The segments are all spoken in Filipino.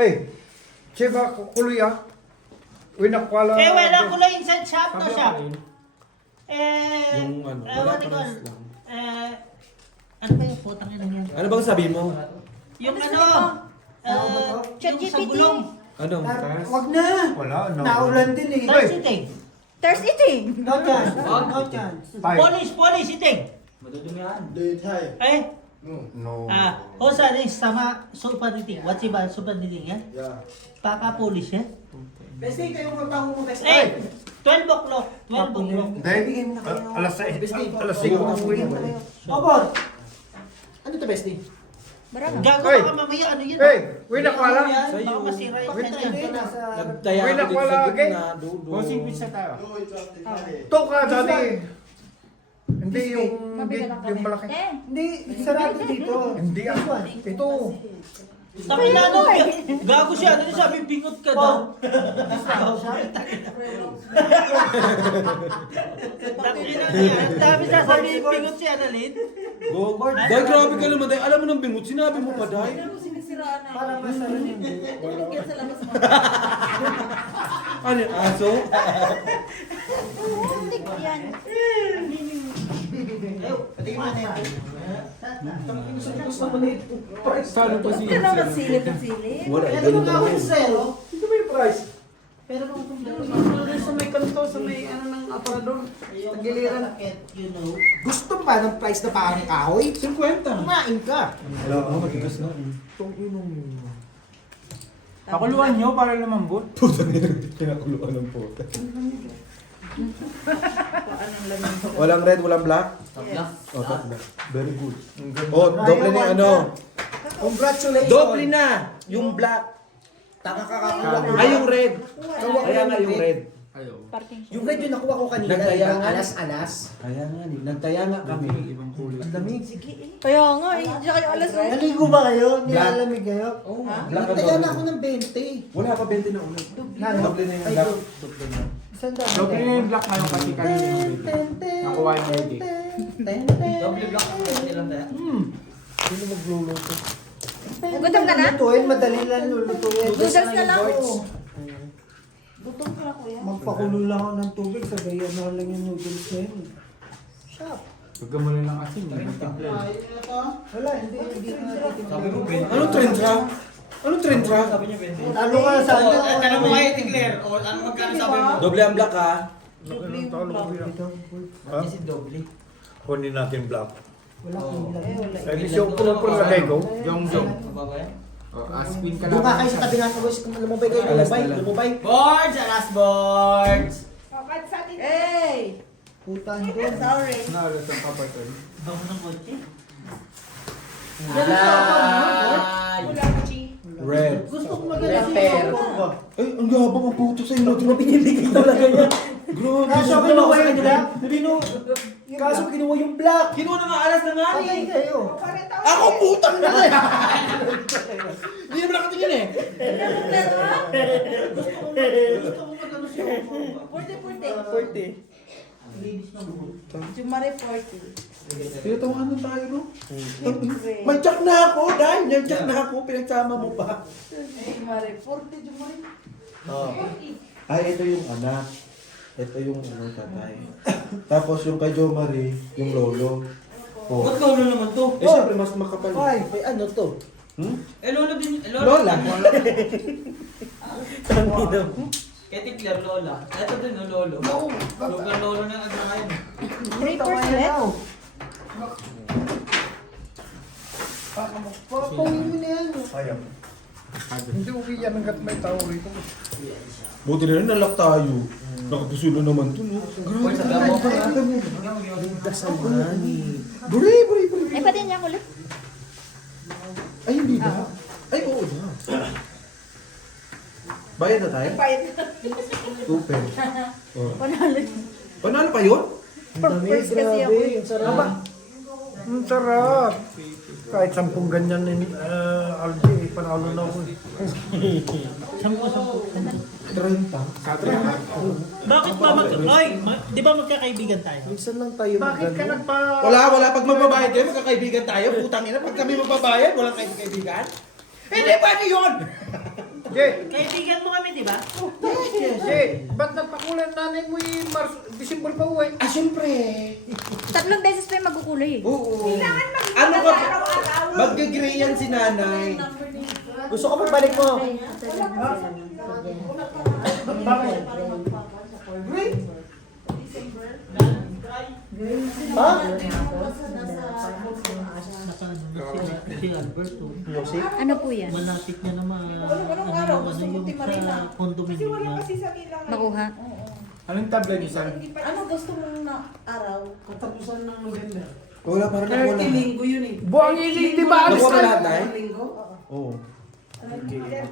Hey, Cheva Kukuya. Winakwala. wala ko lang inside shop to shop. Yung ano, wala what do you pa call? lang. Ano ba yung putang ina niya? Ano bang sabi mo? Yung Ano ano, yung ChatGPT. sa gulong. Ano? Wag na. Wala, no. Naulan din eh. Touch iting. There's eating. No chance. No chance. Polish iting. Eh, No. hosa rin sama super iting. What's iba super iting ya? Paka polish ya? Besti, kayo magtaho mo besti. 12 o'clock. 12 o'clock. Hindi. Alas 5 ang uwi. Obor. Ano to besti? Barang. Gago Hey. ka mamaya, ano yun? Hey, winakwala. Baka masira yung kanya. Nagtaya Uy, ako dito nakwala, sa okay? gitna. Bossing pizza tayo. Ito ka, dati. Hindi yung, Mabigat ang yung malaki. Hindi, sarado dito. Hindi ah. Ito. Sabi na ano, gago siya, ano sabi, bingot ka daw. Takina niya, ang dami sasabi, bingot siya, Annalyn. Dahil grabe ka naman. Dahil alam mo ng bingot. Sinabi mo pa, Dahil. Sinisiraan na. Para masalan yung Yan sa labas mo. Ano yung aso? Putik yan. Patingin mo na yan. Saan pa Ito na magsilip ng silip. Wala. Pero Ganun kung ako lang. yung sale, hindi ba yung price? Pero kung sa may kanto, sa may ano ng aparador, ang giliran. You know. Gusto ba ng price na parang kahoy? 50. Kumain ka. Wala ako. Matigas na. Itong inong. Pakuluan nyo para lumambot. Puta na yung pinakuluan ng puta. Walang red, walang black? Oh, tatlo. Very good. Oh, doble na yung ano. Congratulations. Doble na! Yung black. Taka kakakuha ko. Ay, yung red. Kawa ko Kaya nga yung red. Parking Yung red yung nakuha ko kanina, Nagkaya diba? nga. Alas-alas. Kaya nga, nagtaya nga kami. Ibang kulay. Ang lamig. Kaya nga, eh. Diyan kayo alas mo. Naligo ba kayo? Black. Nilalamig kayo? Oo. Black and Nagtaya na doble. ako ng 20. Wala pa 20 na ulit. Nano? Doble na yung Ay, black. good. Doble na. Isang dami. Doble na yung black ngayon kasi kanina yung red. Nakuha yung red eh. Double block ang kanilang daya. Sino magluluto? Gutom ka na? Lutuin, madali lang lulutuin. Noodles na lang. Oo. Gutom ka na, kuya. Magpakulo lang ako ng tubig, sabayan na lang yung noodles na yun. Shop. Pagka mo lang ng asin, yung timpla. Wala, hindi na. Anong trend ha? Anong trend ha? Talo ka sa ano. Tanong mo kayo, Tigler, o ano magkano sabi mo? Doble ang black ha? Kunin natin black. Wala kang ilan. Ay, gusto ko po na Lego. Jong Jong. Oh, aspin ka Doon ka lang. kayo sa tabi nga boys, kung lumabay kayo, Alas lumabay, na lang. lumabay. Boards, alas boards! Hey! Putan ko. Sorry. Nalas ang kapatid. Bago ng kotse. Red. Gusto ko maganda. Ay, ang yabang ang puto sa inyo. Di ba binibigay talaga yan? Grabe. Kaso sobrang kinuha ako sa yung kanila. black. Kaso kinuha yung black. Kinuha na nga alas na nga Patay kayo. Ako putang na rin. Hindi naman nakatingin eh. Forty. Jumare 40. Tinatungan na tayo, no? May jack na ako, dahil. May jack na ako. Pinagsama mo pa. Jumare 40. Jumare. Oh. Ay, ito yung anak. Ito yung ano, tatay. Tapos yung kay Jo Marie, yung lolo. Oh. Ba't lolo naman to? Eh, syempre, mas makapal. Ay, may ano to? Hmm? Eh, lolo din, Lola. Kay Tigler, lola. Ito din, no, lolo. Lugar lolo na ang kain. 3%. Papawin mo na yan. Ayaw. Hindi okay yan hanggat may tao rito. Buti na rin nalak tayo. Nakapusulo naman to, no? Boy, sabi mo. Dasal na ni. Buri. Ay, pati niya ulit. Ay, hindi na. Ay, oo na. Bayad na tayo? Bayad. Super. Oh. Panalo. Panalo pa yun? Ang dami, First kasi ako. grabe. Ang sarap. Ang sarap. Kahit 10 ganyan ni Aldi, panalo na ako. 30. Bakit ba di ba magkakaibigan tayo? Minsan lang tayo Bakit ka nagpa... Wala. Pag magbabayad kayo, magkakaibigan tayo. Putang ina. Pag kami magbabayad, walang kaibigan. Hindi, paano yun? Jay, Kaibigan mo kami, di ba? Jay, ba't nagpakulay ang nanay mo yung December pa uwi? Ah, syempre. 3 beses pa yung magkukulay eh. Oo. Ano ka? Mag-gray yan si nanay. Gusto ko pagbalik mo. Ha? Si Alberto. Ano po yan? Malapit niya naman. Yung sa condominium niya. Makuha? Anong tabla niyo, San? Ano gusto mong na araw? Katapusan ng November. Wala, parang 30 nakuha na. linggo yun eh. Buwang ilig, di ba alis Nakuha ka tayo? lahat, Nay? Linggo? Oo.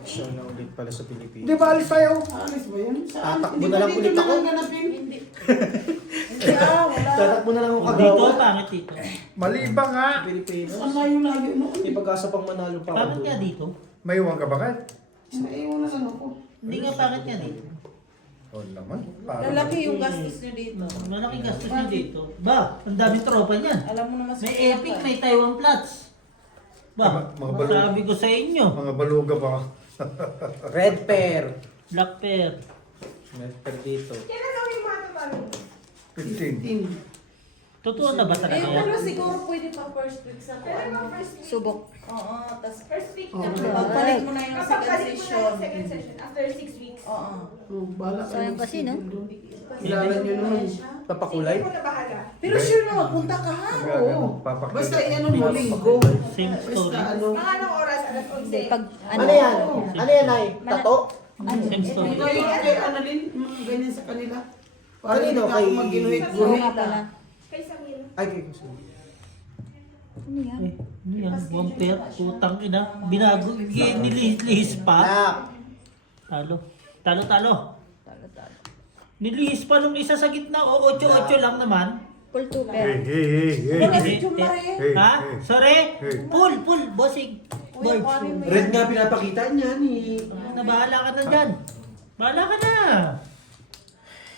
Show na ulit pala sa Pilipinas. Di ba alis tayo? Alis ba yun? Saan? Tatakbo Hindi na ba lang dito ulit ako? ganapin? Hindi. Wala. Tatakbo na lang ako Dito, kagawa. pangit dito. Mali ba nga? Pilipinas. Ang layo-layo mo. May pag-asa pang manalo pa ako Pangit doon. nga dito. May uwang ka ba kayo? Naiwan na sa ako. Hindi nga pangit nga dito. Oo naman. Lalaki yung gastos nyo dito. Malaking gastos niya dito. Ba, ang daming tropa niyan. Alam mo naman May Epic, may Taiwan Flats. Ba, Mga balo- sabi ko sa inyo. Mga baluga pa. Red pear. Black Pear. Red pear dito. 15. Totoo na ba talaga Pero yan? siguro pwede pa first week sa ano. Subok. Oo, tas First week Oh, na pagbalik mo na yung second Kapag session. second session after 6 weeks. Oo. Bahala Sayang kasi, no? Kilala nyo naman. Papakulay? Hindi ko na bahala. Pero sure na magpunta ka ha. Oo. Basta iyan mo linggo. Same story. Basta ano. Mga anong oras? Alas 11. Pag ano? Ano yan? Ano yan, Nay? Tato? Same story. Ikaw yung kay Annalyn, mga ganyan sa kanila. Para Kanino? hindi ka Kay- mag-ginuhit-guhit. Nga pala. Kay Samir. Ay, kay Kuso. Ano yan? Eh, ano yan? Bumper, putang ina. Binago, nilihis pa. Ah, Talo. Talo. Nilihis pa nung isa sa gitna. O, 8-8 lang naman. Full Hey, tuper. hey, hey, hey. Wala si Eh, Jumare. Hey, Ha? hey. Sorry? Hey. Pull, bossing. Kuya, kuhanin mo red yan. nga pinapakita niya ni. Na bahala ka na dyan. Bahala ka na.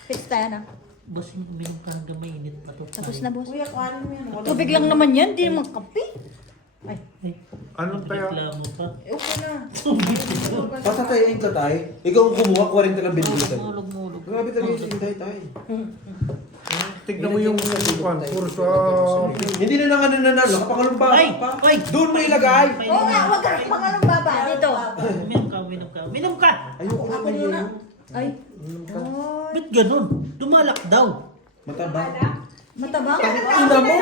Fix tayo na. Bossing, uminom ka hanggang mainit pa to. Tapos na, boss. Kuya, kuhanin mo yan. Wala. Tubig lang naman yan, di naman kape. Ay, Anong tayo? reklamo pa. Okay na. Patatayin ka, Tay. Ikaw ang kumuha, 40 lang binilisan. Mulog. Grabe talaga yung Tay, Tay. Tignan mo yung kwan. Puro sa... Hindi na lang nanalo. Kapangalong ba? Ay! Ay! Doon mo ilagay. Oo nga, wag ka mga nang baba. Dito. Uminom ka. Ayoko Ako naman muna. yun. Ay, Ba't ganun? Dumalak daw. Mataba. mataba. Ina mo?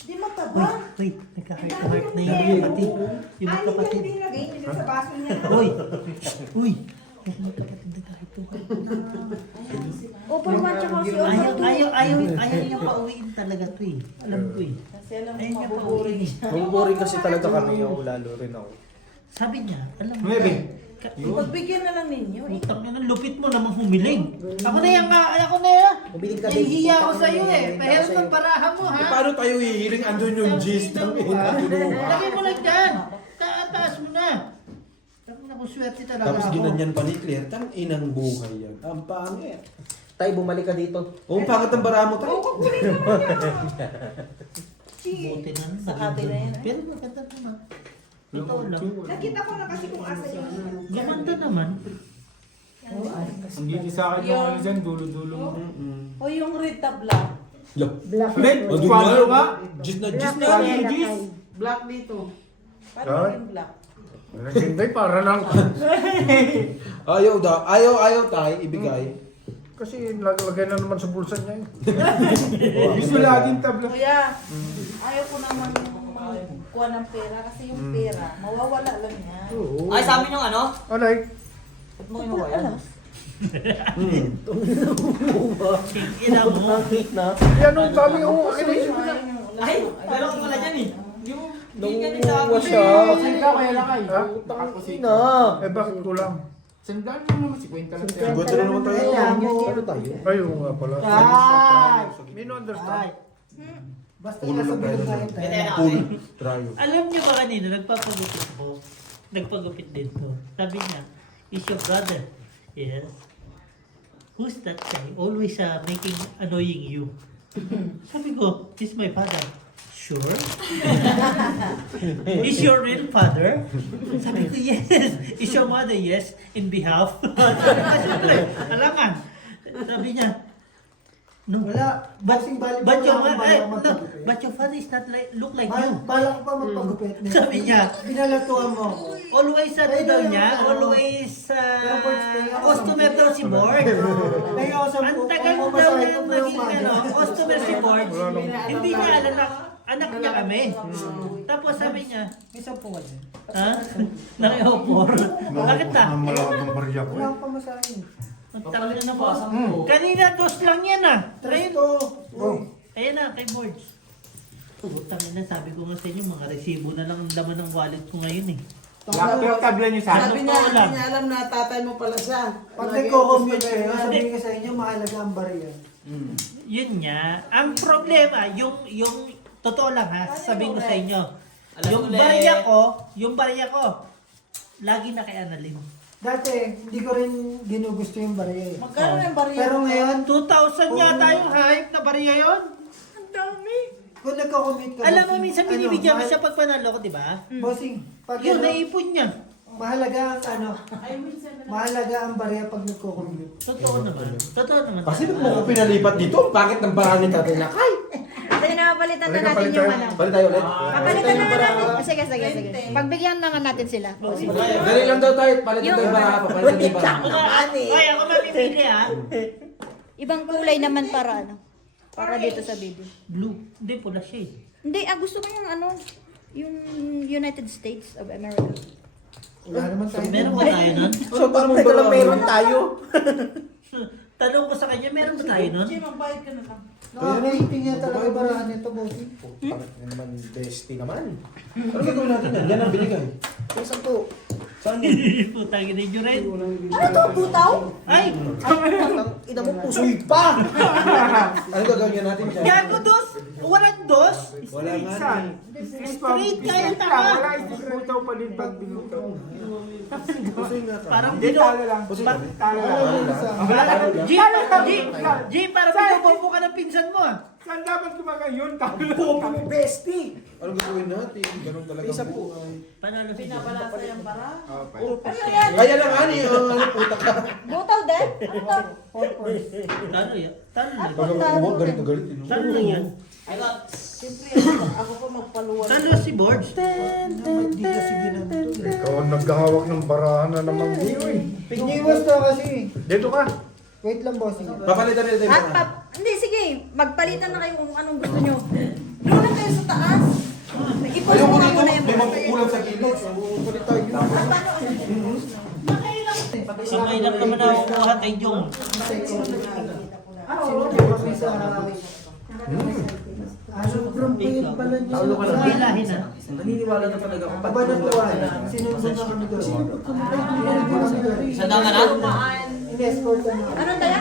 Di mataba. Wait, nagka-heart na yung kapatid. Yung Hindi kapatid. niya nilagay nila sa baso niya. Uy! Yung kapatid nagka-heart to. Overwatch ako si Ayaw niya pauwiin talaga to eh. Alam ko eh. Kasi alam mo, Ayaw niya mabuburing. pauwiin eh. Mabuboring kasi talaga kami yung lalo rin ako. Sabi niya, alam mo. Maybe. Pagbigyan na lang ninyo. Utang niya ng lupit mo naman humiling. Ako na yan. Nahihiya ako sa'yo eh. Pahiram ng baraha mo ha. Paano tayo hihiling? Andun yung gist ng ina. Lagay mo lang dyan. Taas mo na. Sabi na kung swerte talaga Tapos ako. ginanyan pa ni Claire, tang inang buhay yan. Ang pangit. Tay, bumalik ka dito. Oo, pangit ang bara mo tayo. Buti na. Sa atin na yan, eh. Pero maganda naman. Ikaw lang. Nakita ko na kasi kung asa yung... Gumanda naman. Ang gigi sa akin yung ano dyan, dulo-dulo mo. O yung red tabla. Red, Ano squadro ka? Gis na gis na. Black dito. Paano Ay. yung black? Hindi, para lang. Ayaw daw. Ayaw tayo ibigay. Kasi lagay na naman sa bulsa niya eh. Gusto laging tabla. Kuya, ayaw ko naman kuha ng pera kasi yung pera, mawawala lang yan. Ay, sa amin yung ano? Alay. Ba't mo kinuha yan? Ina mo. Yan ang sabi ko. Akin na yun. Ay, meron ko pala dyan eh. Hindi nga din sa akin. Nung siya. Sanda kaya lang kayo. Ha? Nakakusik. Eh bakit kulang? Sandaan mo naman, 50 lang tayo. Siguro na naman tayo. Ano tayo? Ayaw nga pala. Ay! Mino understand. Basta Pulo lang tayo. Pulo. Trayo. Alam niyo ba kanina, nagpapagupit mo? Nagpagupit din to. Sabi niya, is your brother. Yes. Who's that guy? Always making annoying you. Sabi ko, he's my father. Sure? Is your real father? Sabi ko, yes. Is your mother? Yes. In behalf? Siyempre, alaman. Sabi niya, no. Wala. But, Kasing bali- but, your, wala akong no, balak magpagupit. but your father is not like, look like you. Balak ko pa magpagupit. Sabi niya, Pinalatuan mo ako. always ano Ay, daw no, niya, ano, always pero Borge, kaya ako customer daw si Borge. Kaya ako sa Ang tagal daw na naging customer si Borge. Hindi niya alam na anak niya kami. Tapos sabi niya, May 10 ka dyan. ha? Naki-opor. Bakit na? Malawag barya ko. Wala akong pamasahin. Magtawag na po. Kanina, dos lang yan ah. Ngayon, Oh. ayan na, kay Borge. Putang ina, sabi ko nga sa inyo, mga resibo na lang ang laman ng wallet ko ngayon eh. Pero tabla niyo sa Sabi niya, hindi niya alam na tatay mo pala siya. Pag nagko-commute kayo, sabihin ko sa inyo, mahalaga ang barya. Yun nga. Ang problema, yung totoo lang ha, sabihin ko sa inyo. Yung barya ko, lagi na kay Annalyn. Dati, hindi ko rin ginugusto yung barya eh. Magkano na yung barya? Pero ngayon, 2,000 yata yung hype na barya yun. Ang dami. kung nagko-commute ka, Alam mo, bossing, minsan binibigyan ko siya pag panalo ko, di ba? Bossing, pag Yun, ano, naipon niya. mahalaga ang ano, mahalaga ang barya pag nagko-commute. Totoo naman. Totoo naman. Kasi ba't mo ko pinalipat dito? Bakit ng parang ni Tatay Lakay? Kasi napapalitan na natin yung ano. Balik tayo ulit. Papalitan na nga natin. Sige, sige, sige. Pagbigyan na nga natin sila. Dali lang daw tayo. Palitan tayo baraha. Papalitan tayo baraha. Ay, ako mamimili ha. Ibang kulay naman para ano. Para dito sa baby. Blue. Hindi, pula siya eh. Hindi, gusto ko yung ano, yung United States of America. Wala naman tayo. Meron ba tayo nun? So, parang meron tayo. Tanong ko sa kanya, meron ba tayo nun? Jim, magbayad ka na lang. Nakaka-rating yan talaga barahan nito, bossing. Naman, bestie naman. Ano gagawin natin yan? Yan ang binigay. Yung 10. Saan yun? Putang ina nyo rin. Ano to, putaw? Ay! Ina mo, pusoy pa! Ano gagawin natin dyan? Gago dos! Walang dos! Wala nga. Saan? Straight kayo, Wala, tama! isiputaw pa din pag binutaw. Pusoy nga ka. Parang Hindi, dino. talo lang. Pusoy kami. Talo lang. G, G, parang binubobo ka ng pinsan mo ah. Saan dapat kumakayon? Talo lang. Bobo mo, bestie! Ano gagawin natin? Ganun talaga Isa ang po. buhay. Paano si G? Pinabalasa yung bara. Kaya lang, ani, ano puta ka. Butaw din? Ano to? Talo yan. Talo lang. Pag ako galit na galit. Talo lang yan. Siyempre, ako pa magpaluwan. Talo si Borge. Hindi kasi ginanito. Ikaw ang naghahawak ng barahan na naman dito eh. Piniwas na kasi. Dito ka. Wait lang, bossing. Papalitan nila tayo baraha. Hindi, sige. Magpalitan na kayo kung anong gusto nyo. Doon na kayo sa taas. Ipos Ayaw mo ko na dito, muna yung may magkukulang sa gilid. Kulit tayo. Sabay lang naman ako kuha kay Jong. Kami sa... Sobrang payat pala niya. Bilahin na. Naniniwala na talaga ako. Aba na tuwan. Sinunod na kami doon. Sa danga na? In-escort na namin. Ano tayo?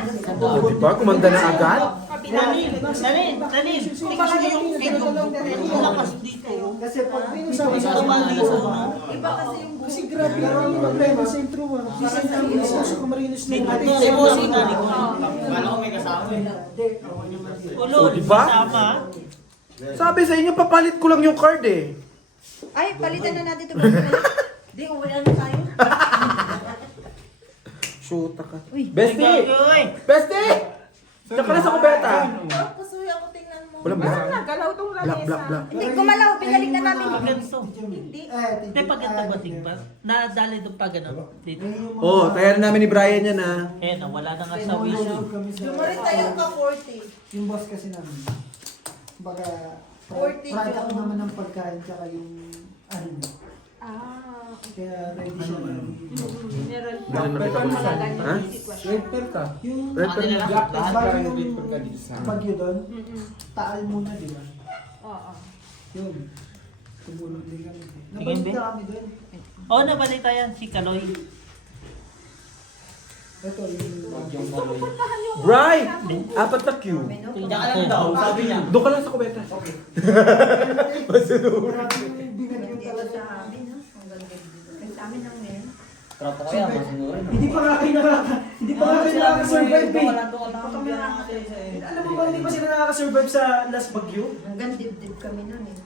Diba? Kumanda na agad? Nanin! Tingnan niyo yung video. Ang lakas dito. Kasi pag pinusabi sa amin dito, Iba kasi yung kasi grabe lang yung problema sa intro. Kasi sa intro, sa Camarines na natin. Si Bossing na Kala ko may kasama eh. Ulo, diba? sama. Sabi sa inyo, papalit ko lang yung card eh. Ay, palitan na natin ito. Di, uwi na tayo. Shoota ka. Uy. Bestie! Uy! Bestie! Diyan ka na sa kubeta. Pasuy ako, tingnan mo. Wala ba? Nagalaw tong Black, black, black. Hindi, gumalaw. Binalik na natin. Ganito. Hindi. Hindi pag ganito ba tingpa? Nadali doon pa gano'n. Dito. Oo, tayarin namin ni Brian yan ha. Eh, nawala na nga sa wisyo. Dumarit tayo ka 40. Yung boss kasi namin. Baga, 40 product yung- naman ng pagkain tsaka yung ano. Ah. Kaya ready siya. Meron pa. Ganun na kita boss. Ha? Rapper ka. Yung Rapper na. Lahat bago parang yung rapper ka dito sa bagyo doon, Mm-mm. taal muna, di ba? Oo. Yun. Tumulong din kami. Tingin, Nabalita Ben? kami doon. Oo, nabalita yan. Si Kaloy. Ito, yung... Bri! Apat na Q. Diyan ka lang daw, sabi niya. Doon ka lang sa kubeta. Grabe yung bigat yung talaga. Sa amin, ha? Ang ganda dito. Sa amin lang ngayon. Tropa ko yan, masunurin. Hindi pa nga kayo nakaka-survive eh. Wala doon ang Alam mo ba, hindi pa sila nakaka-survive sa last bagyo? Hanggang dibdib kami nun eh.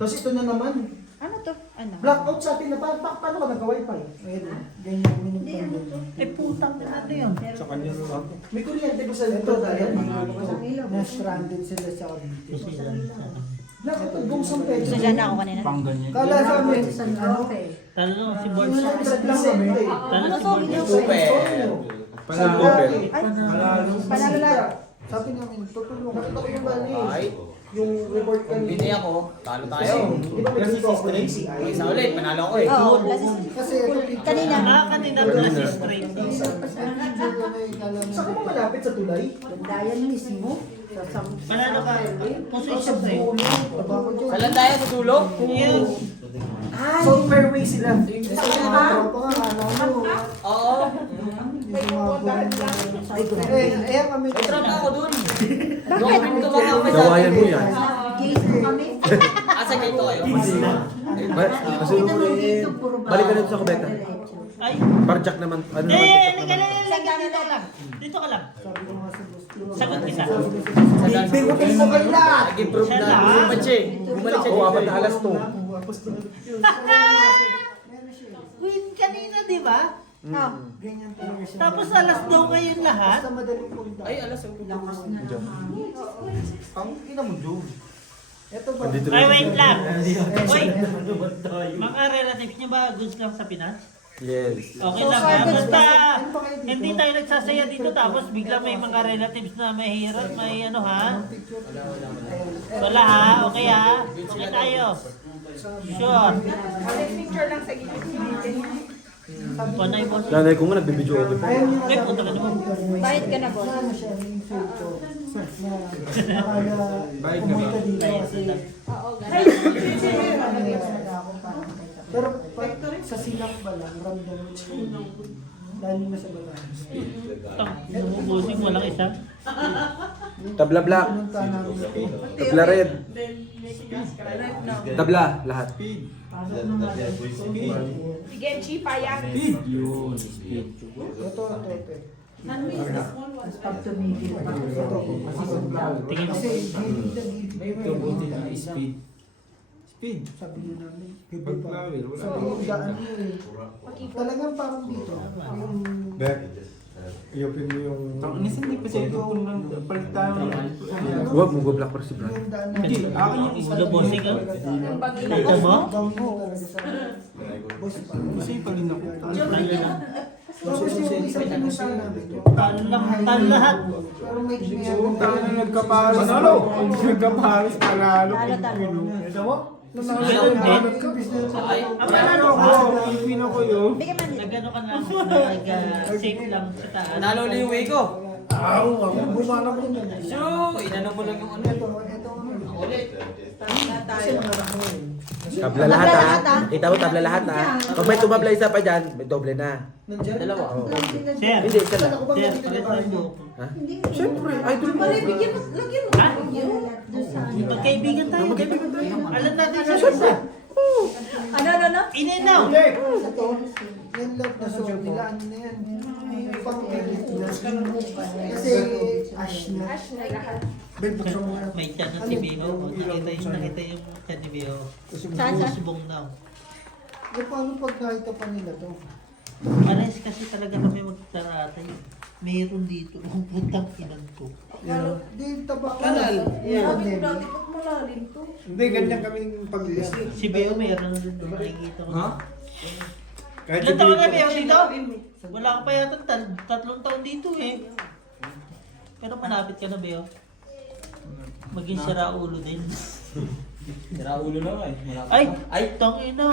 Tapos ito na naman. Ano to? Ano? Blackout sa atin na paano ka nagka-wifi? Ayun, ganyan Hindi, ano to? Eh putang na ano yun? Sa kanya lang. May kuryente ba sa ito dahil? Na-stranded sila sa Cavite. Blackout, gumsang pwede. So dyan ako kanina. Pang ganyan. Kala sa amin, Ano? Talo lang si Board. isa lang kami. Talo si Board. Panalo. Panalo lahat. Sabi namin, tutulungan. Nakita ko yung bali. Yung report kanina. Hindi ako, talo tayo. Di ba may dito ako si Isa ulit, panalo ako eh. Oo, Kasi ito, kanina. Kanina plus si Straight. saan ka ba malapit sa tulay? Dayan mismo. Panalo ka. Position eh. Kailan tayo sa dulo? Yun. So, fairway sila. Oo. Eh, kami. May tropa ako dun. Bakit? Dawayan mo yan. Jason kami. Asa dito kayo? Kasi balik ka dito sa Kubeta. Ay. Parjak naman. Ano Eh, naman? dito ka lang. Dito ka lang. Sagot kita. Bigutin mo kayo lahat. Nag-improve na. Bumalik siya eh. Bumalik siya. Oo, apat na alas to. Win kanina, di ba? Oh. Ganyan talaga siya. Tapos alas daw ngayon lahat. Basta madaling punta. Ay, alas ang Ang ina mo, Joe. Ito ba? Andito Ay, lang. wait lang. Wait. Mga relatives niyo ba goods lang sa Pinas? Yes. Okay lang ha. Basta hindi tayo nagsasaya dito tapos bigla may mga relatives na mahirap, may ano ha. Wala ha. Okay ha. Okay tayo. Sure. Picture lang sa gilid. Panay mo. Nanay ko nga nagbibidyo ako. Ay, punta ka naman. Bayad ka na, boss. Ano siya, yung photo. Nakala, pumunta dito kasi pero pag sa silak ba lang, ramdam mo siya. Lalo na sa Batangas. Lumubusing walang isa. Tabla black. Punta namin ako. Tabla red. Tabla lahat. Si Genchi, payag. Ito. Pag tumigil pa. Tingin Kasi gilid na gilid. Speed. Speed. Sabi niyo namin, Pag plawil, wala. sabi niyo daan niyo eh. Talagang parang dito. Yung Bek, iyopin mo yung... Minsan hindi pa siya ito nang palitan. Huwag mo go black para si Brad. yung daan na Hindi, akin yung isa. Lumubusing ka. Ang bagay. Ito mo? bangko talaga sa boss pa. Kasi yung palin ako. Tapos yung isa pinunta namin. Tan lahat. Pero may Kung tayo na nagkaparis. Panalo! Nagkaparis, panalo. Ito mo? Ay, Panalo ko. Pilipino ko yun. Bigyan man nila. Nagano ka na. Nag-safe lang sa taas. panalo ulit yung way ko. Bumana ko yun. So, inano mo lang yung ano. Ito. Ulit. Tabla lahat ha. Kita mo tabla lahat ha. Pag may tumabla isa pa dyan, may doble na. Nandiyan? Dalawa. Oo. Sir. Hindi, isa lang. Ako ba Sir, nakita palit niya pa rin mo. Ha? Hindi. Siyempre, idol mo. Bigyan mo, lagyan mo. Ha? Doon sa ano. Magkaibigan tayo. Alam natin siya siya. Ano? Ininaw. Sa to, yan lang na so nila, ano na yan. Pang edit na. Kasi ash na. Ash na lahat. Ben, buksan mo na. May tiyan na si Bino. Nakita yung tiyan ni Bino. Saan? Subong daw. Eh, paano pag nakita pa nila to? Alas kasi talaga kami magtaratay. Meron dito. Ang putang inan to. Di, taba. Kanal. Sabi ko dati, pag malalim to. Hindi, ganyan kaming pag-listing. Si Bino meron na doon makikita ko. Ha? Kahit Ilan taon na Bino dito? Wala ka pa yata 3 taon dito eh. Pero malapit ka na Bino. Maging sira ulo din. Sira ulo lang eh. Ay, tangina.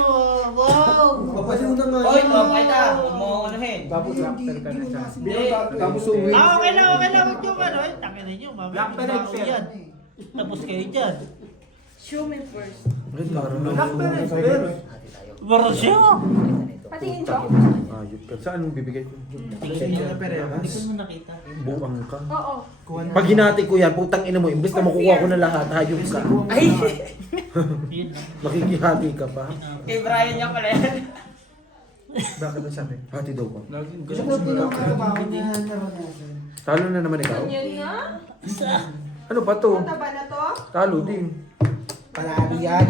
Wow! Papaliw na nga. Oy, tropa kita. Huwag mo anuhin. Tapos after ka na siya. Hindi. Tapos uwi. Okay lang. Huwag yung ano. Ay, tangina nyo. Black Parade, sir. Yan. Tapos kayo dyan. Show me first. Red, parang Black Parade, pero. Borosyo! Patingin, Chong. Ayop ka. Saan mo bibigay ko? Hindi ko mo nakita. Buang ka. Oo. Pag hinati ko yan, putang ina mo, imbes na makukuha ko na lahat, hayop ka. Ay! Yun na. Makikihati ka pa. Kay Brian niya pala yan. Bakit ang sabi? Hati daw ba? Sunod din ang trabaho na naranasan. Talo na naman ikaw? Yan nga. Ano pa to? Mataba na to? Talo din. Palalo yan.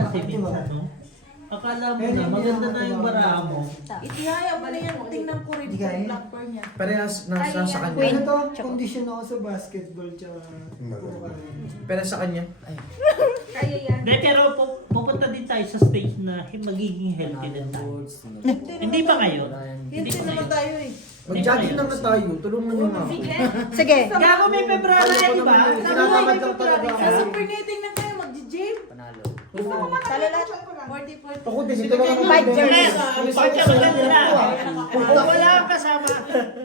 Akala mo na, maganda na yung bara mo. Itihaya ba na yan? Tingnan ko rin Di yung kaya. blackboard niya. Parehas nasa sa kanya. Ano to? Condition ako sa basketball tsaka puro kain. Parehas sa kanya. Kaya yan. De, pero pupunta din tayo sa stage na magiging healthy din tayo. Hindi ba ngayon? Hindi Hindi ba naman ngayon? tayo eh. Mag-jogging lang na tayo. Tulungan niyo nga. Sige. Sige. Gago may February yan, di ba? Tinatamad lang talaga Sa ako. super knitting na tayo mag-gym. Panalo. Gusto ko man Talo lahat. 40. Ako din, ito lang ako. 5 years. Pagka maganda na. Kung wala kang kasama,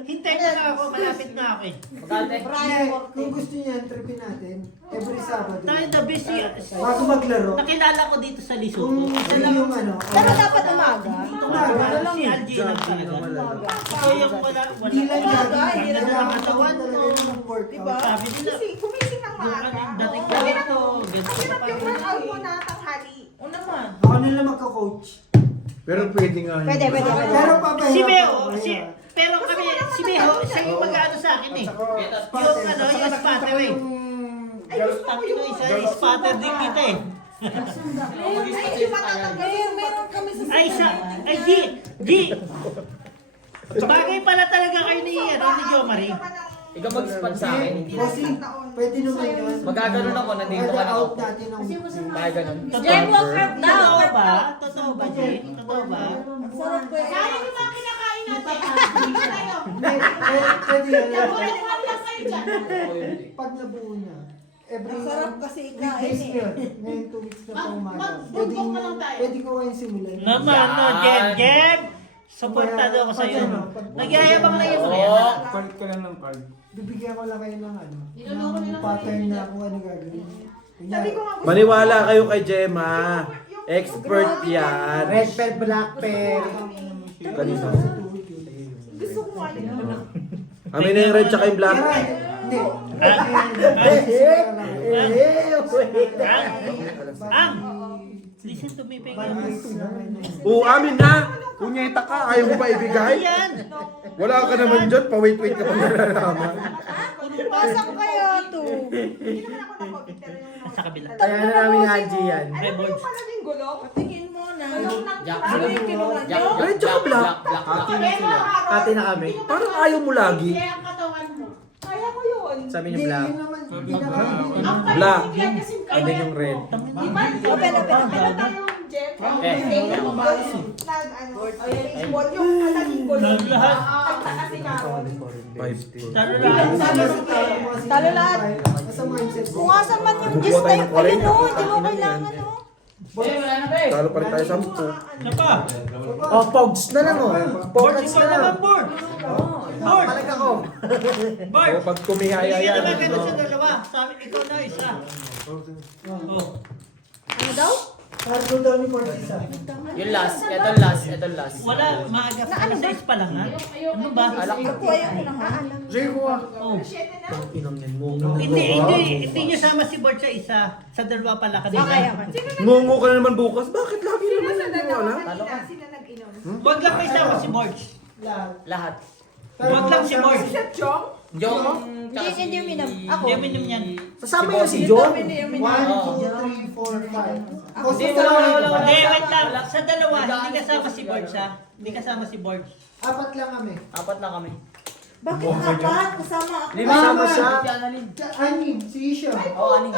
hintay mo na ako, malapit na ako eh. Magkante. Hindi, kung gusto niya, tripin natin. Every Sabado. Tayo the best Bago maglaro. nakilala ko dito sa Kung Lesotho. Isa ano lang yung ano. Pero dapat umaga. tumaga si Algie lang talaga. Kasi yung wala, Hindi lang wala. yan. Hindi lang Kailangan katawan talaga mo. ng workout. Sabi nila, Gumising ng maaga. dating ko Ang dito, ganito hirap pa yung rin. workout mo na tanghali. O naman. Ako nila magka-coach. Pero pwede nga. Pwede. Pero papahirap Si Beo, ako, mahirap. pero kami, si Beo, siya yung mag-ano sa akin eh. Yung ano, yung spatter eh. Ay, gusto ko Tapos yung yung isa, spatter din kita eh. Ay, hindi matatanggal yung Meron kami sa Ay, ay, G! Bagay pala talaga kayo ni, ni Jomari. Ikaw mag-spot sa akin. Kasi pwede naman yun. Magkaganon ako, nandito ka na out ako. natin ng Kaya ganun. Jem, walk out now. Totoo ba? Totoo ba, G? Totoo ba? Ang sarap ko eh. Sayang yung mga kinakain natin. Pwede yan. Wala lang kayo dyan. Pag nabuo na. Every Ang sarap kasi ikain weekdays eh. yun. Ngayon 2 weeks na pang umaga. Mag-book pa lang tayo. Pwede ko kayong simulan. Naman, no, Jem! Supportado ako sa'yo. Nagyayabang lang yung mga yan. Oo. Card ka lang ng card. Bibigyan ko lang kayo ng ano. Pattern na kung ano gagawin. Sabi ko nga gusto Maniwala kayo kay Gemma. Expert yan. Red pen, black pen. Kanina. gusto ko nga yun. Amin na yung red tsaka yung black. Hindi. Ang! Listen to me, Pega. Oo, amin na. Punyeta ka, ayaw mo pa ibigay? Ayan! Wala ka naman dyan, pa-wait-wait ka pa nalalaman. Pasok kayo, 2. Hindi naman ako na-COVID, pero yung Sa kabila. Kaya na namin Haji yan. Alam mo yung pala yung gulong? Tingin mo na. Gulong ng Jack, ano yung kinuha Jack, nyo? Red tsaka black. Ate na kami. Parang ayaw mo lagi. Kaya ang katawan mo. Kaya ko yun. Sabi Hindi, niya black. yun naman. Hindi naman. Ang Black. paligid kasi Ano yung red? Di ba? Open. Meron tayong Jeff. Yung baseball, yung kalaging gulong. Lahat. Ang taas ni Carol. Talo lahat. Talo lahat. Sa mindset ko. Kung asan man yung gist na yun, ayun o, hindi mo kailangan o. Talo pa rin tayo 10. Ano pa? Oh, pogs na lang oh. Board, Pogs ikaw na lang. naman, board! Board! Palag ako. Board! O, pag kumihaya Hindi yan, naman ganun no? sa dalawa. Sabi, ikaw na isa. Oh. Ano daw? Cargo daw ni Cortisa. Yung last, ito last. Wala, maaga pa. Alas 6 pa lang ha? Ano ba? Ako ayaw ko na alam. Jay ko ah. Oh. Inang yan mo. Hindi nyo sama si board sa isa. Sa dalawa pala kanina. Kaya ka. Ngungo ka na naman bukas. Bakit lagi naman Sa hindi mo dalawa alam? kanina, sila nag-inom. Huwag lang may sama si board. Lahat. Lahat. Huwag lang si board. Si Chef Chong? Yung... Hindi uminom. Ako. Hindi uminom yan. Kasama yun si John. 1, 2, 3, 4, 5. Ako sa Hindi, wala. Hindi, wait lang. Sa dalawa, hindi kasama si board siya. Hindi kasama si board. Apat lang kami. Apat na kami. Bakit apat? Kasama ako. Lima. Kasama siya. Si Annalyn. Anim, si Isha. Oo, anin.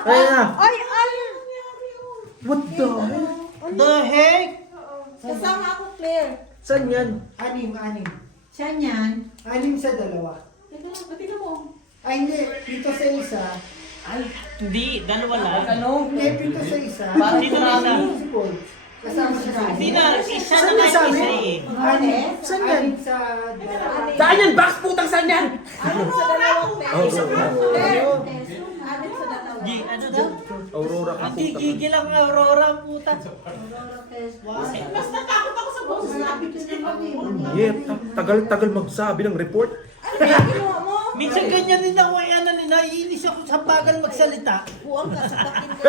Kaya na. Ay! What the hell? The heck? Kasama ako, Claire. Saan yan? Anim. Siya niyan. Anim sa dalawa. Pati na mo. Ay hindi, pito sa isa. Hindi, dalawa lang. Ano? Hindi, pito sa isa. Parang Sino na isa? Si Paul. Kasama siya sa Hindi na, isa Saan na niya sabi? isa eh. Anim. Saan yan? Anim sa dalawa. Saan yan? Box putang saan yan? Ano sa dalawang Oh, Claire? Anim sa dalawa. G, ano daw? Aurora ka Ang puta. gigigil ang Aurora ang puta. Mas natakot ako sa boses na. Tagal-tagal magsabi ng report. Ano ba yung ginawa mo? Minsan ganyan din ako, ano nila, iinis ako sa bagal magsalita. Buwang ka sa takin ko.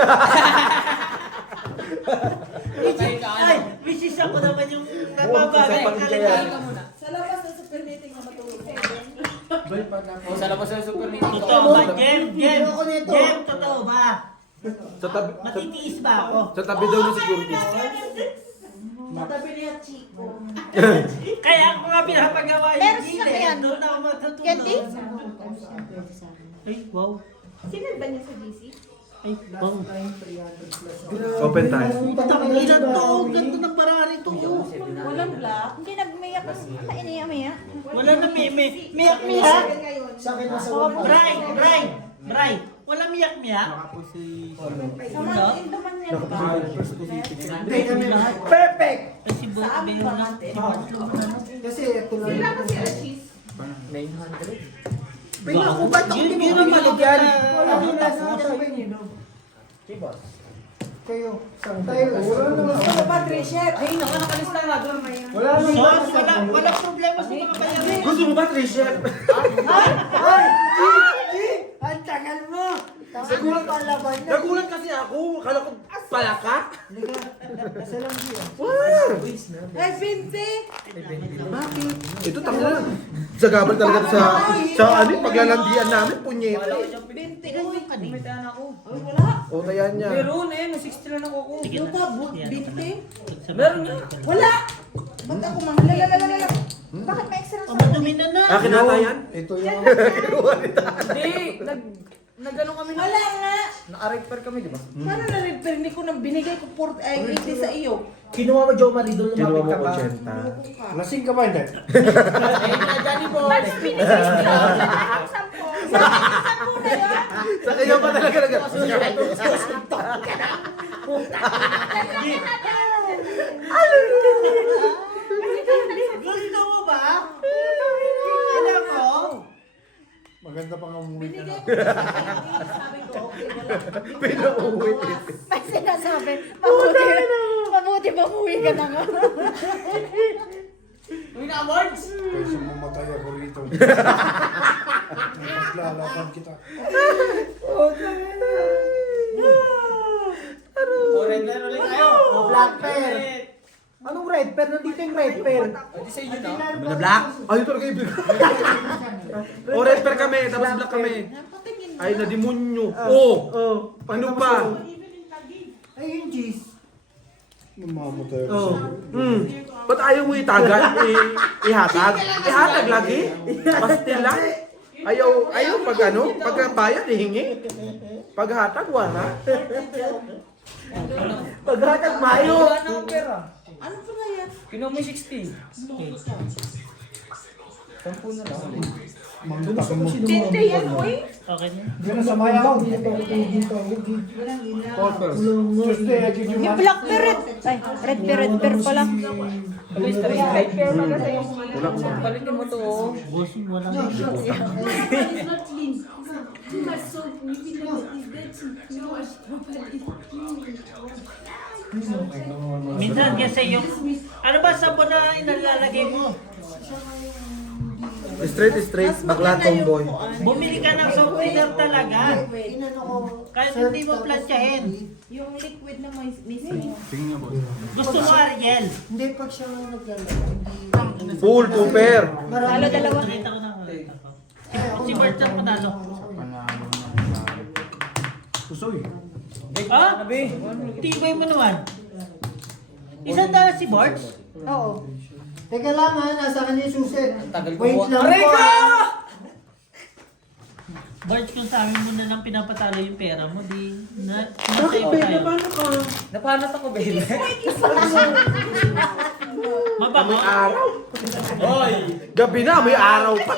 Ay, which is ako naman yung nagbabagay. Sa labas ng super meeting na matulog. O, sa labas ng super meeting. Totoo ba, Jem? Jem, totoo ba? Sa tabi, Matitiis ba ako? sa tabi daw ng security. Matabi niya, Chico. Kaya ako nga pinapagawa yung Meron gilid. siya yan. Doon ako matutulog. Candy? Ay, wow. Sinad ba niya sa GC? Ay, wow. Open tayo. Tangilan to. Ganda ng parari to. Walang black. Hindi nagmiyak. Iniyak-miyak. Wala na miyak-miyak. Sa akin nasa Bray. Wala miyak-miyak. Samantin naman yan ba? Hindi kami lahat. Perfect! Kasi Beo lang. Kasi ito lang. Sila kasi Achis. Pwede ako ba ito? Yun ang maligyan. Wala ko na sa akin. Kayo. Tayo. Wala naman. Ano ba, Dre Chef? Ay, nakakalis na nga doon. Wala Sos, wala problema sa mga bayaran. Gusto mo ba, Trisha? Ay! G! Ang tagal mo! Nagulat ang laban na. Nagulat kasi ako. Akala ko pala ka. Kasi lang G. Ay, 20! Ito tanga lang. Sagabal talaga sa ano, paglalandian namin, punyete. 20! Uy, May Tayan ako. Uy, wala. O, tayan niya. Meron eh, may 60 lang ako. Sige Yung na. pa, 20? Meron nga. Wala! Ba't ako mahal? Lala. Bakit may extra Ang madumi na na. Akin na tayan? Ito yung... Hindi, nag-ano kami na. Wala nga! Naka-repair kami, di ba? Paano na-repair? Hindi ko nang binigay ko 80 sa iyo. Kinuha mo Jo Marie doon Kinuha lumapit mo ka pa. 80. Lasing ka ba hindi? Ayun na, Johnny Boy. Sa kanya pa talaga nag... Gusto mo ba? Alam mo? Maganda pa nga umuwi ka Binigay na. ko sabi ko, okay, wala. Pinauwi. May sinasabi. Mabuti ba umuwi ka na nga? Uy na, awards! Kasi mamatay ako rito. Maglalaban kita. Foreigner ulit kayo. Oh, black pear. Anong red pear? Nandito yung red pear. Pwede sa inyo, no? Na black? Ayun talaga yung O, red pair kami, tapos black kami. Ay, na demonyo. Oh! Oh. Ano pa? Ay, yung G's. Mamamatay ako. Oh. Ba't ayaw mo itagal? Ihatag? Ihatag lagi? Pastil lang? Ayaw pag ano? Pag bayad, ihingi? Paghatag, wala. Paghatag mayo. Wala na akong pera. Ano pa nga yan? Kinuha mo yung 60. 10 na lang. Mangutakan mo. Tinte yan, uy! Okay na. Diyan na sa mayaw. Dito. Tuesday, I give you Yung money. black pear red. Ay, red pear pala. Red pair pa kasi yung palitin mo to. Oh. Bossing, wala na. Minsan kasi yung... Ano ba sabon na inalalagay mo? Straight, bakla tomboy. Bumili ka ng soft cleaner talaga. Inano ko. Kahit hindi mo plansyahin. Yung liquid na may missing. Gusto mo Ariel? Hindi, pag siya naglalaro, hindi. Full, 2 pair. Talo dalawa. Nakita ko na. Si Bert ang panalo. Pusoy. Ha? Tibay mo naman. Isang dala si Bart? Oo. Teka lang ha, nasa kanya yung susi. Tagal ko Wait po. lang Aray po. ka! Bart, kung sa amin mo na lang pinapatalo yung pera mo, di na Bakit nasa'yo Ben? tayo. Paano ka? Napanat ako, baby. Mabako? Araw. Hoy! Gabi na, may araw pa.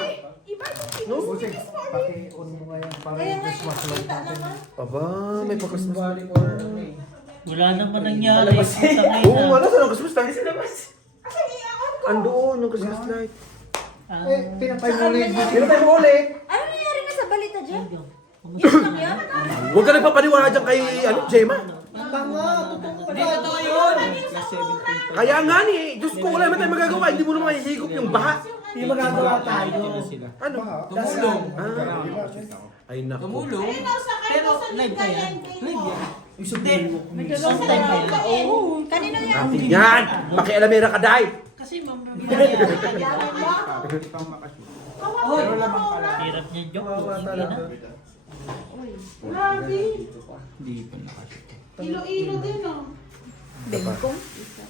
Busing, paki-on mo ngayon para Kaya yung nga, Christmas light nakita natin. naman. Aba, may pagkasmas. Wala naman nangyari. Puta ngayon Oo, na. wala sa Christmas light. Andoon yung Christmas light. Eh, pinapay mo ulit. Pinatay mo ulit. Ano nangyari na sa balita dyan? Kumusta? Lang yan? Huwag ka nagpapaniwala dyan kay, Gemma. Tanga, totoo ba? Hindi totoo yun! Kaya nga ni, Diyos ko, wala naman tayo magagawa. Hindi mo naman mahihigop yung baha. Hindi magagawa tayo. Ano? Tumulong. Ay, naku. Tumulong. Pero live pa yan. Live yan. Hindi. Sometime pa yan. Oo, kanino yan? Atin yan! Pakialamera ka, Day! Kasi Pero lamang pala. hirap niya joke. Kawawa Hindi na. talaga. Grabe. Hindi pa nakasya. Ilo-ilo din, oh. Bengkong?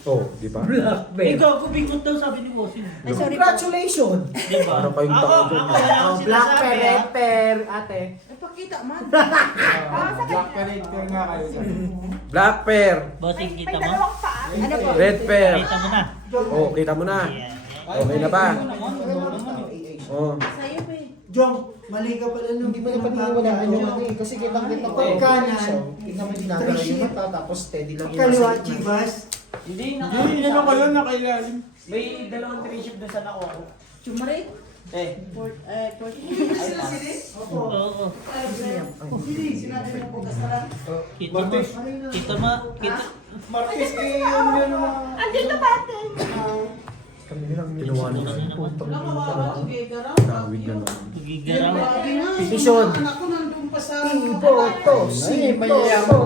Oh, di ba? Ikaw, kubingot daw sabi ni Bossing. Ay, sorry po. Congratulations! Di ba? Ano kayong tao dyan? Ako, wala akong Black sinasabi, per, ah. red per, ate. Ay, pakita man. Black parator nga kayo dyan. Black pear, Bossing, kita mo? Ano po? red pear. Kita mo na. Oh, kita mo na. Yan. Okay na ba? Oh. Sa'yo, be. Jong, mali ka pala nung Hindi mo na paniniwalaan yung ano eh. Kasi kitang-kita ko. Pagkanan. Tingnan mo ginagalaw yung mata, tapos steady lang yung Kaliwa, nasa gitna. Chivas. Hindi, Hindi, ano ka lang nakailalim. May dalawang triship doon sa nakuha ko. Chumari. Eh. Oo. Kita mo. Kita mo. Kita. Martes eh, yun naman. Andito pa ate. Kinuha niya. Tawid na naman. Gigaraw. Petition. Anak ko nandun pa sa... Iboto, siboto,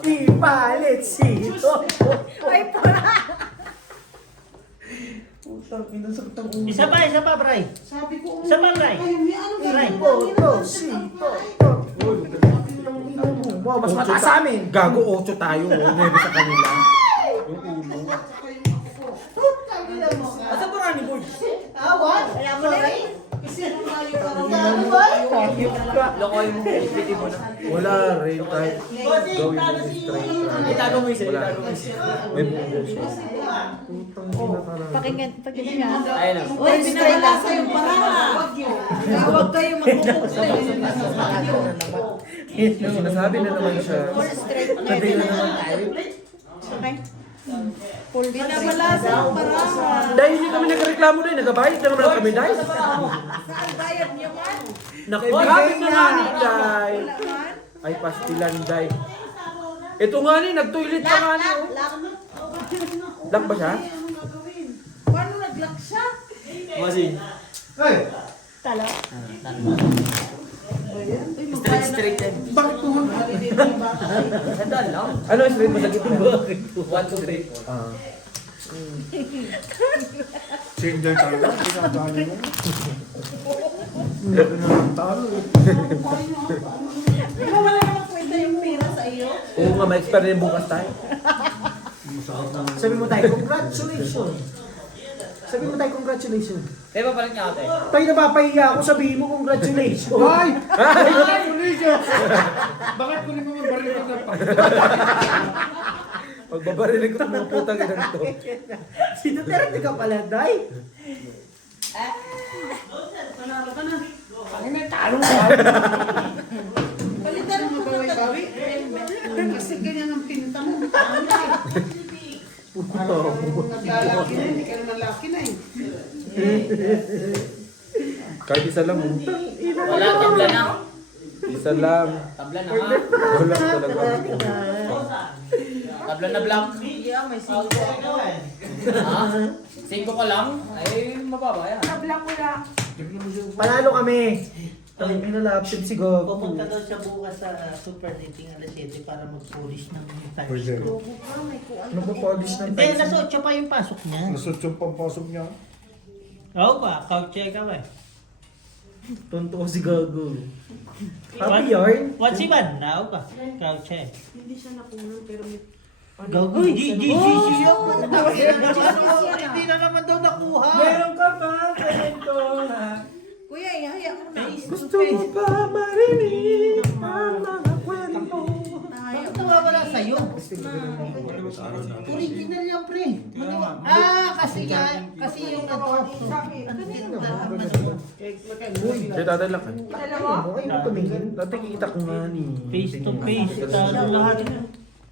ipalit sito. Ay, para! Putang ina, sakit ang ulo. Isa pa, Bray. Sabi ko, Isa pa, Bray. kayo, may ano Right. Iboto, sito. Wow, mas mataas sa amin. Gago, 8 tayo. 9 sa kanila. Asa ba ni boy? Kaya mo na eh. Kasi ano nga yung parang... Lokoy mo. Piti mo na. Wala rin kahit gawin mo straight. Itago mo isa. Wala. Itago mo isa. May buhos. Pakinggan nga. Ayun na. Uy, binabala sa yung paraha. Huwag kayo magkukuksay. Sinasabi na naman siya. Full straight na. Sabi na naman tayo. Okay? Full Binabala sa yung paraha. Dahil hindi kami nagreklamo dahil nagabayad na naman kami dahil. Saan bayad niyo man? Naku, kapit na nga ni Day. Wala man. Ay, pastilan Day. Ito nga ni, nag-toilet pa nga ni. Oh. Lock ba siya? Anong gagawin? Paano nag-lock siya? Bossing. Hey! Talo. Straight straight yan. Bakit pumunta? Sandal lang. Ano yung straight mo sa gitna? 1, 2, 3. Single talaga. Ginagaling mo. Di ba wala namang kwenta yung pera sa iyo? Oo nga, ma-expire rin bukas tayo. Sabi mo tayo, congratulations. Sabi mo tayo, congratulations. Tayo pa palit niya ate. Tayo napapahiya ako, sabihin mo congratulations. Ay! Bakit ko rin siya? Bakit ko rin naman baril ko na pa? Pagbabarinig ko itong mga putang ilan to. Si Duterte ka pala, Day. Panalo ka na. Ang may talong ka. Palitan mo ba bawi? Kasi ganyan ang pinta mo. Naglalaki na, hindi ka naman laki na eh. Kahit isa lang. oh. Wala, tabla na. Isa lang. Tabla na nga. Wala talaga. Tabla na black. Yeah, may sige. Ha? 5 ka lang? Ay, mababa yan. Tablang mo lang. Panalo kami. Tangin na laptop si Goku. Pupunta daw siya bukas sa super dating alas 7 para mag-polish ng tiles ko. Ano ba polish ng Hindi, tiles? nasa 8 pa yung pasok niya. Nasot yung pampasok niya. Oo ba? Couch check ka ba? Tonto ko si Goku. Happy yarn? What's si Van? Nao ba? Couch check. Hindi siya nakunan pero may... Gago, hindi na naman daw nakuha. Meron ka pa, kwento. Kuya, ihaya mo na. Gusto mo ba marinig ang mga kwento? Bakit nawawala sa'yo? Original yan, pre. Kasi yung Kaya dadala ka. Ay, mo tumingin. Dati kita ko nga ni. face to face. Talo lahat.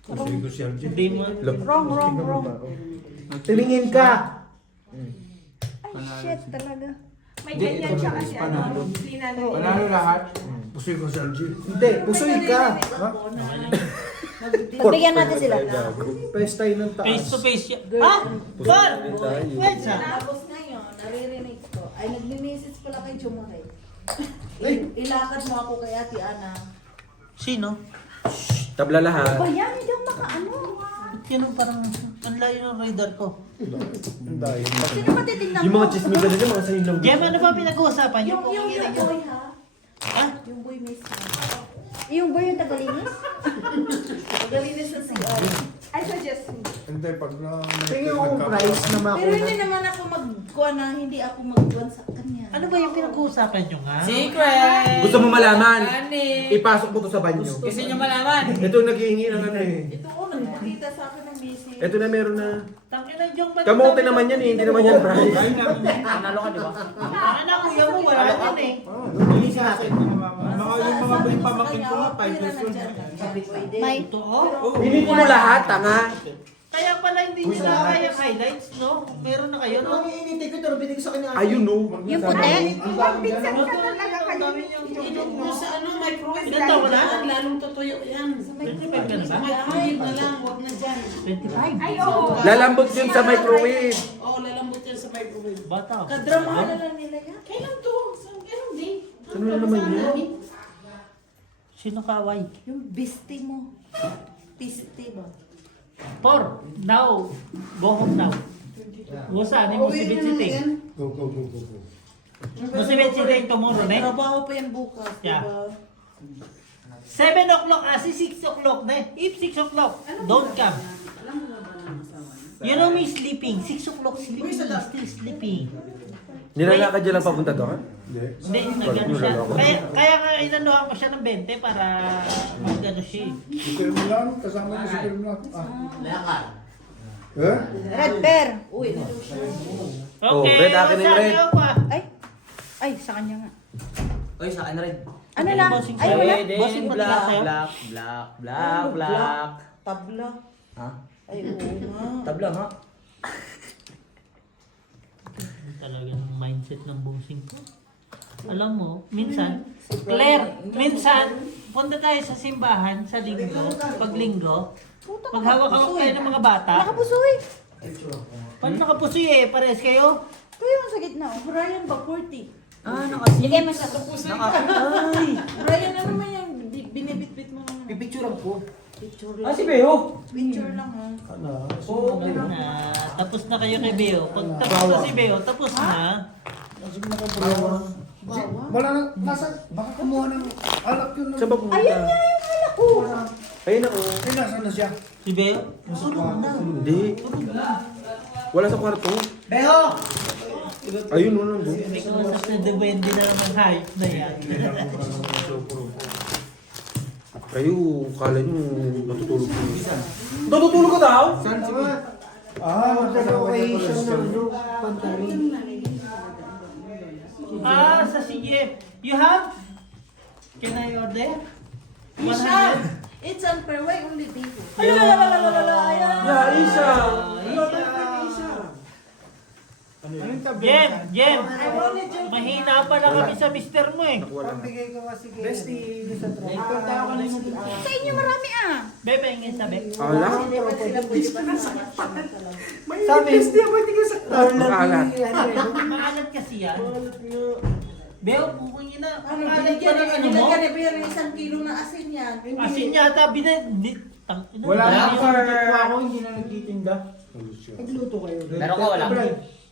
Hindi mo. Tumingin ka. Ay, shit talaga. May ganyan siya kasi ano. Sinanay. Panalo lahat. Pusoy ko sa LG. Hindi, pusoy ka. Pagbigyan natin sila. Pwes tayo ng taas. Face to face yan. Ah! Tol! Wait sa. Tapos ngayon, naririnig ko, ay nagme-message pala kay Jumaray. Ilakad mo ako kay Ate Ana. Sino? Tabla lahat. Ba yan? Hindi ako makaano. Yan ang parang, ang layo ng radar ko. Sino matitignan Yung mo? mga chismis na yung mga sa'yo lang. Jem, ano ba pinag-uusapan niyo? Yung boy ha? Ha? Yung boy mismo. Yung boy yung tagalinis? Magalinis sa CR. I suggest me. Hindi, pag na... Tingin ko kung price na Pero makuha. hindi naman ako magkuha na, hindi ako magkuhan sa kanya. Ano ba yung pinag-uusapan niyo nga? Secret! Gusto mo malaman? Ani. Ipasok mo to sa banyo. Gusto niyo malaman? Ito naghihingi ng ano eh. Ito ko, nagpakita sa akin ng message. Ito na meron na. Tangin na yung Kamote naman yan eh, hindi naman yan price. Panalo ka, di ba? Tangin na kuya mo, wala yan eh. Hindi sa akin. Yung mga boy pamakin ko nga, 5 years old. May. Ito oh. Binili mo lahat, tanga. Kaya pala hindi nyo na kaya highlights, no? Meron na kayo, no? Ang iinintay ko ito, binigay sa kanya. Ayun no. Yung puti? Pinsan ka talaga Ang kayo. dami yung Sa ano, microwave. Ilan taon ka na? Lalong tutuyo yan. 25 ka na ba? Microwave na lang, huwag na dyan. 25? Ay, oo. Lalambot yun sa microwave. Oo, lalambot yan sa microwave. Bata. Kadramahan na lang nila yan. Kailan to? Kailan din? Ano na naman yun? Sino kaway? Yung biste mo. Biste ba? Por, now. Go home now. Saan mo si Bensiting? Go, go, go, go, go. Mo si Bensiting tomorrow, May ne? trabaho pa yan bukas, Yeah. diba? 7 o'clock, si 6 o'clock, ne? If 6 o'clock, don't come. You know me sleeping. 6 o'clock sleeping. Still sleeping. Nilalakad dyan lang papunta doon? Hindi, nagano siya. Kaya nga inanuhan ko siya ng 20 para magano siya. Si Kirmulan, kasama niya si Kirmulan. Eh? Red pear. Uy, nalo siya. Oh, red, akin na yung red. Ay. Ay, sa kanya nga. Oy, sa akin na rin. Ano lang? Bossing Ay, wala. Bossing pa black, sa'yo? black, black, black, black. Tabla. Ha? Ay, oo nga. Tabla nga. Talagang mindset ng bossing ko. Alam mo, minsan, Claire, minsan, punta tayo sa simbahan sa linggo, pag linggo, pag hawak-hawak tayo ng mga bata, Nakapusoy. paano nakapusoy eh, pares kayo? Kuya mo sa gitna. Oh. Brian ba, 40? Ah, nakasi. Lagay mo sa Ay! Brian, ano naman yung binibitbit mo naman? Pipicturean ko. Picture Ah, lang. si Beo. Picture lang ha. Oo. Na, tapos na kayo kay Beo. Pag tapos na si Beo, tapos na. Wala na, nasa, baka kumuha ng alak yun. Saan ba pumunta? Ayan nga yung alak ko. Ayun ako. Eh, nasaan na siya? Si Beo? Tulog na. Hindi. Wala sa kwarto. Beo! Ayun no, nandun. May kausap na depende na ng hype na yan. Kayo, kala nyo matutulog ko. Natutulog ka daw? Saan si magka-location ng look, pantarin. Ah, sa CGF. You have? Can I order? Isha! It's unfair. Why only Biko? Yeah, Isa. Jem, Jem. I wanted you. Mahina pa na kami sa mister mo eh. Pagbigay ko kasi kay sa tropa. Sa inyo marami ah. Bebe, ingin sabi. Ala? Hindi pa sila pwede pa Sabi, Maalat. Maalat kasi yan. Beo, bukong yun na. Ano, Maalat pa binigyan ng ano mo. nilagyan ni Bea ng 1 kilo na asin yan. Asin yata, Wala Dami na yung- ako, ako hindi na nagtitinda. Nagluto kayo. Meron ka, wala?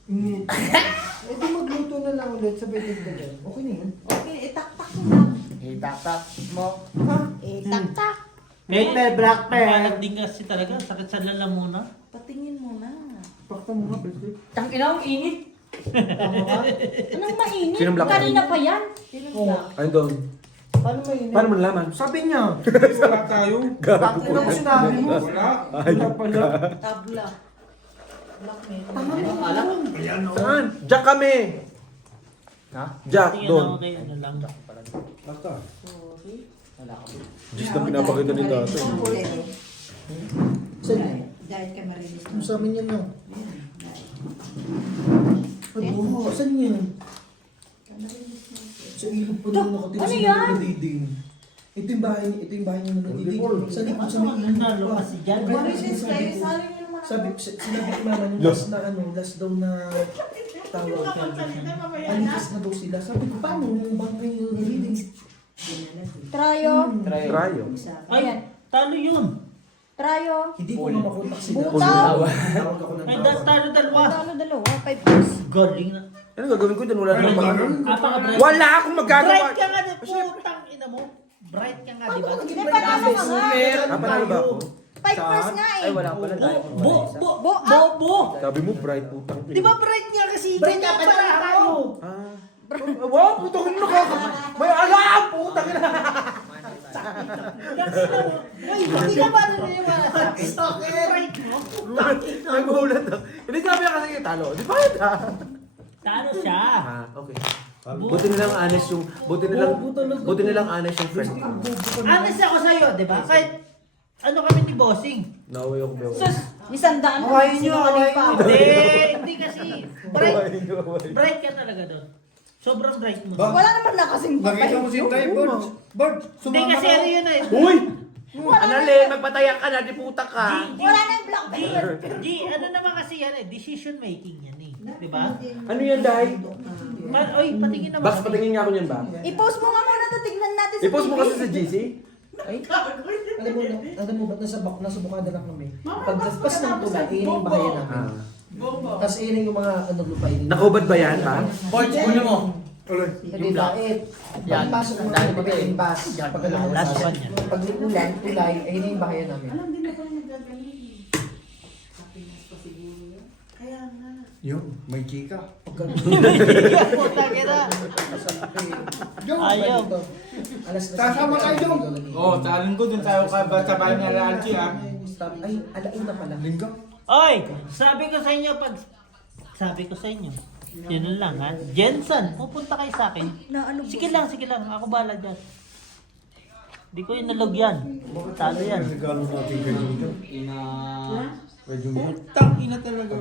Eh di magluto na lang ulit sa betig na dyan. Okay na yun. Okay, itaktak mo lang. Itaktak mo. Tak-tak. Black pear. Maalat din kasi talaga. Sakit sa lalamunan. Patingin mo na. Pakta mo nga, betig. Tang ina, ang init. Anong mainit? Sinong black Kanina pa yan. Sino Oo. ba? Ayun doon. Paano mainit? Paano mo nalaman? Sabi niya. Wala tayo. Bakit na mo sinabi mo? Wala. Wala pala. Tabla. Blackmail. Saan? Jack kami. Ha? Jack, Tingnan doon. ako kay ano lang. Basta. Wala ka. Diyos na pinapakita ni Dato. Saan yan? Dahil ka marinis Kung sa amin yan no. Ano? Saan yan? Sa ilog po nung nakatira Ano si yan? Lolo Diding. Ito yung bahay niya Lolo Diding. Sa likod sa may Nanalo kasi dyan. Marisis kayo, sali nyo naman ako. Sabi, sinabi ko mama nung last na last daw na tawag ko. Alikas na daw sila. Sabi ko, paano yung bangkay ni Lolo Diding? Trayo. Trayo. Ay, talo yun. Trayo. Hindi ko na makontak sila. Butaw. Tawag ako ng Ay, tawag. talo dalawa. Talo dalawa. 5 points. Galing na. Ano gagawin ko dyan? Wala namang Apaka-bright. Wala akong magagawa. Bright ka nga, putang ina mo. Bright ka nga, di ba? Hindi, panalo ka nga. Panalo ba ako? 5 points nga eh. Ay, wala pala tayo. Bo. Sabi mo bright putang. Di ba bright nga kasi? Bright ganyan ka, pala tayo. ako. Ah. Wow, putang ina ka. May alam, putang ina. Ay, hindi ka ba naniniwala sa akin? Bright mo. Nagulat ako. Hindi sabi niya kasi talo. Di ba yun? Talo siya. Ah, okay. Buti nilang honest yung buti nilang honest yung friend ko. Honest ako sa'yo, di ba? Kahit ano kami ni Bossing. Naway ako ba? Sus, Isandaan mo. Hawaii nyo, hawaii pa. nyo. hindi kasi. Bright ka talaga doon. Sobrang bright mo. Wala naman na kasing Nakita mo si Tay, Bird. Bird, Hindi sumama kasi ka. ano yun eh. Uy! Analin, magpatayan ka na, di putak ka. Wala na yung black Di, ano naman kasi yan eh. Decision making yan eh. Di ba? Ano yan, Day? Oy, patingin naman. Bax, patingin nga ako niyan ba? I-post mo nga muna to. Tignan natin sa I-post mo TV. kasi sa GC? Alam mo ba't nasa bukada lang kami? Pagkaspas ng tulay, yun yung bahayan namin. Tapos yun yung mga lupa yun. Nakubad ba yan, ha? Porch, kunin mo. Hindi ba? Pagpasok ng mga pagkain pass. Last one yan. Pag ulan, tulay, ayun yung bahayan namin. Yung, may chika. Puta kita. Ayaw. Sasama kayo dun. Oo, talon ko dun tayo sa bahay niya Alci ah. Ay, alauna pala. Linggo. Oy, sabi ko sa inyo yun lang ha. Jensen, pupunta kayo sa akin. Sige lang. Ako bahala dyan. Di ko inalog yan. Talo yan. Regalo natin kay Junior. Kay Junior. Ina talaga.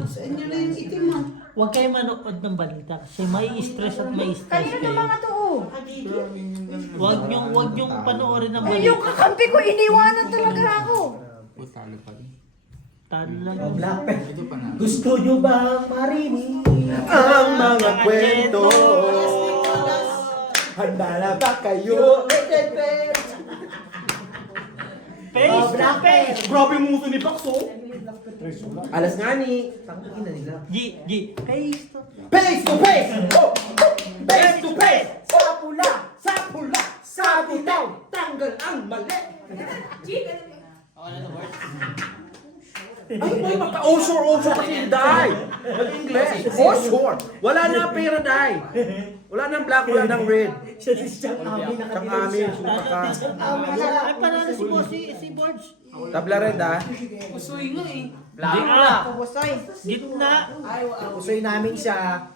Sa inyo na yung itim mo. Huwag kayo manood ng balita kasi may stress at may stress Kanino na kayo. mga to? Huwag niyong panoorin ng Ay, yung balita. kakampi ko, iniwanan talaga ako. Talo lang. Black pen. Gusto nyo bang marinig? Ang mga kwento. Handa na ba kayo? Face to face. Grabe yung muso ni Paxo. Alas nga ni. Tangin na nila. G. Face to Face to face! Oh! Face to face! Sa pula! Sa bitaw! Tanggal ang mali! Ay, may maka-osure kasi Day! Mag-English! Osure! Wala na pera, Day! Wala nang black, wala nang red. Siyang amin, sumaka. Ay, panalo si Boss, si Borge. Tabla red, ha? Usoy nga eh. Gitna. Pusoy. Gitna. Usoy namin siya.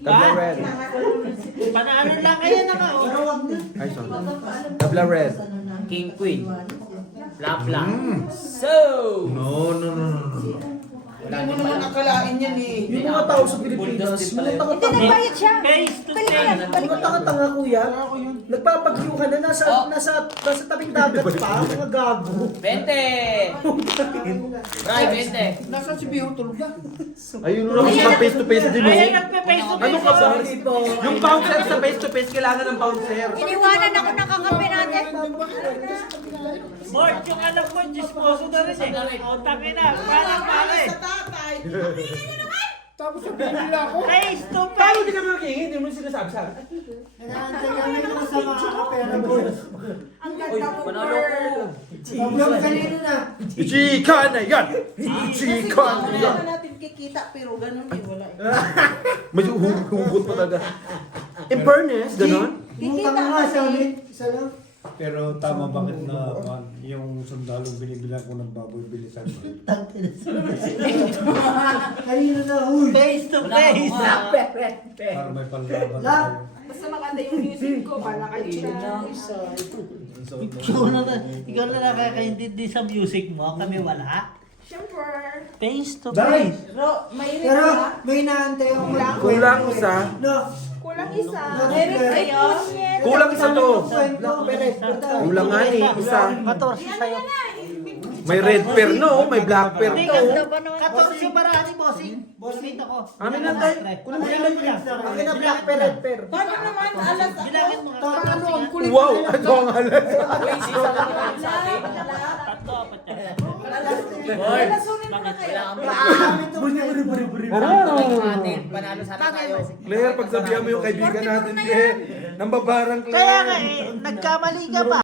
Tabla red. Panalo lang kayo na nga. Ay, sorry. Tabla red. King, Queen. Bla. So! No. Hindi mo naman akalain yan eh. Yung mga tao sa Pilipinas, mga Hindi, tanga-tanga. nagbayad siya. Face to Balik face. yan, balik Mga tanga-tanga kuya. Nagpapagyo ka na nasa tabing dagat pa, mga gago. 20! Bray, 20. Nasaan si Biho tulog na? Ayun lang sa face to face din, Ayan, oh. nagpe-face to Ano face. ka ba? Yung bouncer sa face to face, kailangan ng bouncer. Iniwanan ako ng kakampi natin. Borge, yung alam ko, disposo na rin eh. O, taki na. Parang pare. Sa tatay. Tapos sabihin nila ako. Face to Paano face. di kami makihingi? Hindi mo sinasabi sa akin. Panalo ko. Yung kanino na. Chika na yan! Chika na Wala yan! na natin kikita pero ganun eh. Wala eh. Medyo hugot pa talaga. In fairness, ganon? Kikita nga kasi. sa amin. Isa lang. Pero tama bakit na yung sundalong binibilang ko ng baboy bilisan mo. Kanino na, huy. Face to face. Para may panlaban tayo. Basta maganda yung music ko, bala kayo siya. Ikaw na nakakaintindi sa music mo, kami wala. Siyempre. Face to Dahil. face. May rin Pero ba? may inaantay ako. Kulang isa. No. Kulang isa. Meron kayo? Kulang isa to. Kwento. Kulang nga ni, isa. 14 sa'yo. May red pear no, may black pear Hindi, to. 14 marami, bossing. Bossing ako. Amin na tayo. Kulang mo yung lang. Akin na black per red per. Paano naman? Alas ako. Ginamit mo nga. Parang ano, ang kulit. Wow, ito ang alas. Uy, sisa lang naman sa atin. Tatlo, apat yan. Boy, Lasunin mo na kayo. atin, panalo sana tayo. Claire, pagsabihan mo yung kaibigan natin, Claire. Nambabarang Claire. Kaya nga eh, nagkamali ka pa.